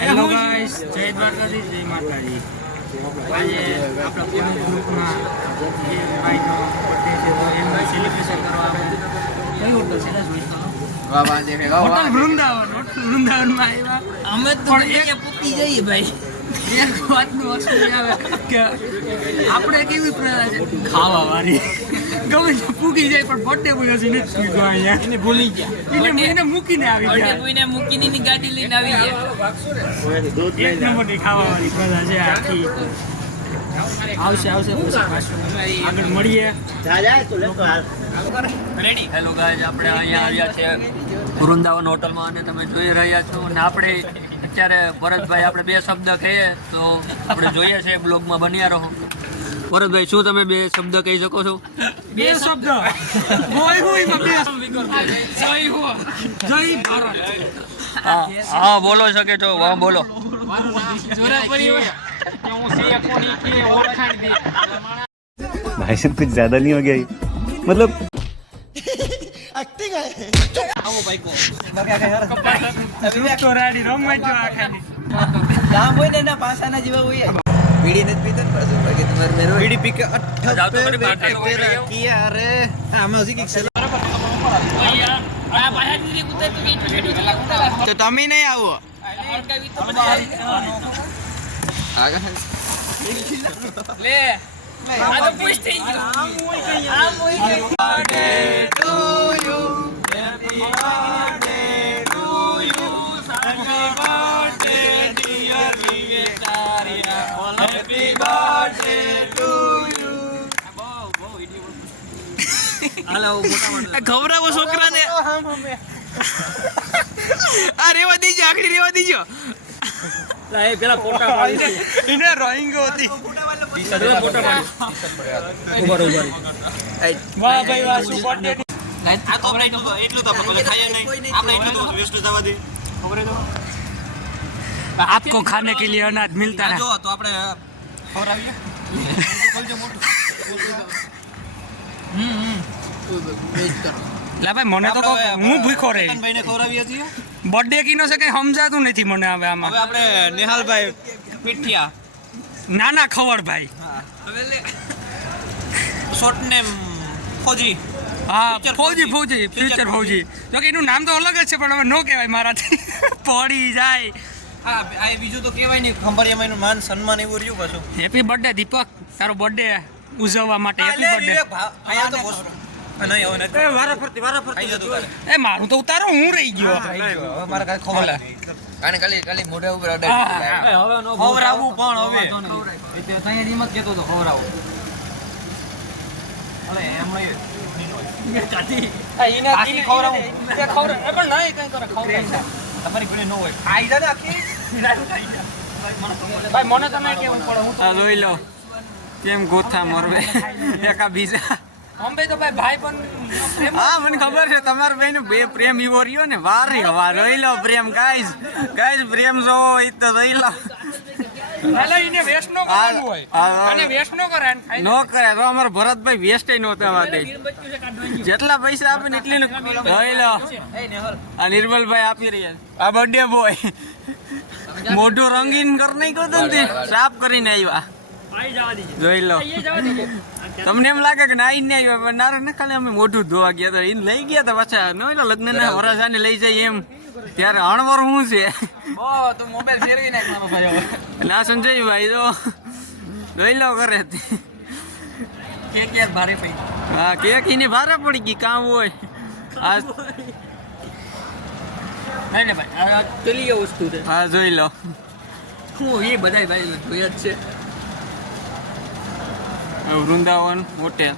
Hello guys, જય દ્વારકાધીશ, જય માતાજી. આજે આપણા પૂર્ણ ગ્રુપમાં જે ભાઈનો બર્થડે છે તો એનું સેલિબ્રેશન કરવા આવે. કઈ હોટલ છે ને હોટલ વૃંદાવનમાં આવ્યા. અમે તો એક પૂકી જઈએ ભાઈ. એક વાતનું વસ્તુ આવે કે આપણે કેવી ખાવા વાળી ગમે તે પૂકી જાય પણ બર્થડે બોય હજી નથી પૂગ્યો અહીંયા. એને ભૂલી ગયા, એને મૂકીને આવી ગયા. કોઈને મૂકીને ની ગાડી લઈને આવી ગયા. એક નંબરની ખાવા વાળી પ્રજા છે આખી. આવશે પછી પાછું આગળ મળીએ. હેલો ગાઈઝ, આપણે અહીંયા આવ્યા છે વૃંદાવન હોટલમાં અને તમે જોઈ રહ્યા છો. અને આપણે અત્યારે ભરતભાઈ આપણે બે શબ્દ કહીએ તો આપણે જોઈએ છે બ્લોગમાં બન્યા રહો. ભરતભાઈ, શું તમે બે શબ્દ કહી શકો છો? બે શબ્દ હા બોલો શકે છો. હા બોલો. भाई साहब कुछ ज्यादा नहीं हो गया ये? मतलब एक्टिंग है. આવો ભાઈ કો બગા કે યાર તો રાડી રમવા જો આખાની काम होय ने ना पासाना जीवा होय. बीड़ी ने पीते पासो बाकी तुम्हारे मेरे बीड़ी पी के 78 बेटे तेरा किया रे हमें उसी की चला आ बाहर नहीं कुत्ते तो તમે નહીં આવો આગળ લે આ તો પૂછ થઈ ગયો આ મોઈ birthday to you happy birthday to you happy birthday dear વિવેકારિયા હેપી બર્થડે ટુ યુ હાલો મોટા ખવરાવો છોકરાને આ રેવા દીજો આખરી રેવા દીજો લા એ પેલા ફોટા પાડી એને ડ્રોઈંગ હતી ફોટા પાડી ઉભર વાહ ભાઈ વાહ શું બર્થડે આ તો એટલું તો આપણે ખાયા નહીં આપણે એટલું તો વેસ્ટ જવા દે ખબર તો આપકો ખાને કે लिए અનાજ મિલતા है જો તો આપણે ખવરાવીએ બોલજો મોટું વેસ્ટ કરો લા ભાઈ મને તો હું ભૂખો રહી ભાઈને ખવરાવી હતી બર્થડે કીનો છે કઈ સમજાતું નથી મને હવે આમાં. હવે આપણે નેહાલભાઈ પીઠિયા નાના ખવડભાઈ હવે લે શોર્ટ નેમ ફૌજી. હા ફૌજી ફ્યુચર ફૌજી. જો કે એનું નામ તો અલગ જ છે પણ હવે નો કહેવાય મારાથી પડી જાય. હા આ બીજું તો કહેવાય નહીં. ખંભાળિયામાં એનું માન સન્માન એવું રહ્યું પાછું. હેપી બર્થડે દીપક, તારો બર્થડે ઉજવવા માટે હેપી બર્થડે. અહીંયા તો એ મારું તો ઉતારો હું રહી ગયો. મારા કાઈ ખોલા આને ખાલી મોઢા ઉપર અડાડી હવે નો ખવરાવું પણ હવે એટલે તઈ રીમત કેતો તો ખવરાવું અલે એમણે કાટી આ ઈને કી ખવરાવું તે ખવરા એ પણ નહીં કઈ કરે ખવરા તમારી ઘરે ન હોય આઈ જા ને આખી ભાઈ મને તમે કેવું પડે હું તો જોઈ લો કેમ ગોથા મરવે એકા બીજા અંબે તો ભાઈ પણ હા મને ખબર છે તમાર ભાઈ નો બે પ્રેમ ઈવો રહ્યો ને વારી હવા રોઈ લો પ્રેમ ગાઈસ પ્રેમ જો ઈ તો રોઈ લો એટલે ઈને વેસ્ટ નો કરવાનું હોય અને વેસ્ટ નો કરે નો કરે તો અમાર ભરતભાઈ વેસ્ટ નો થવા દે. જેટલા પૈસા આપે ને એટલી રોઈ લો. આ નિર્મલભાઈ આપી રહ્યા આ બર્થડે બોય મોઢું રંગીન કર નહીં કરતો ને સાફ કરીને આવ્યા. જોઈ લો તમને એમ લાગે કે નાઈ ને આવ્યા નારે ને ખાલી અમે મોઢું ધોવા ગયા હતા એને લઈ ગયા હતા પાછા નો લગ્ન ના વરાજાને લઈ જાય એમ ત્યારે અણવર હું છે તો મોબાઈલ ફેરવી નાખ મારો ભાઈ ના સંજયભાઈ તો જોઈ લો કરે કેક યાર ભારે પડી. હા કેક એને ભારે પડી ગઈ કામ હોય આ નહીં ને ભાઈ આ ચલી વસ્તુ છે. હા જોઈ લો હું એ બધા ભાઈ જોયા જ છે વૃંદાવન હોટેલ.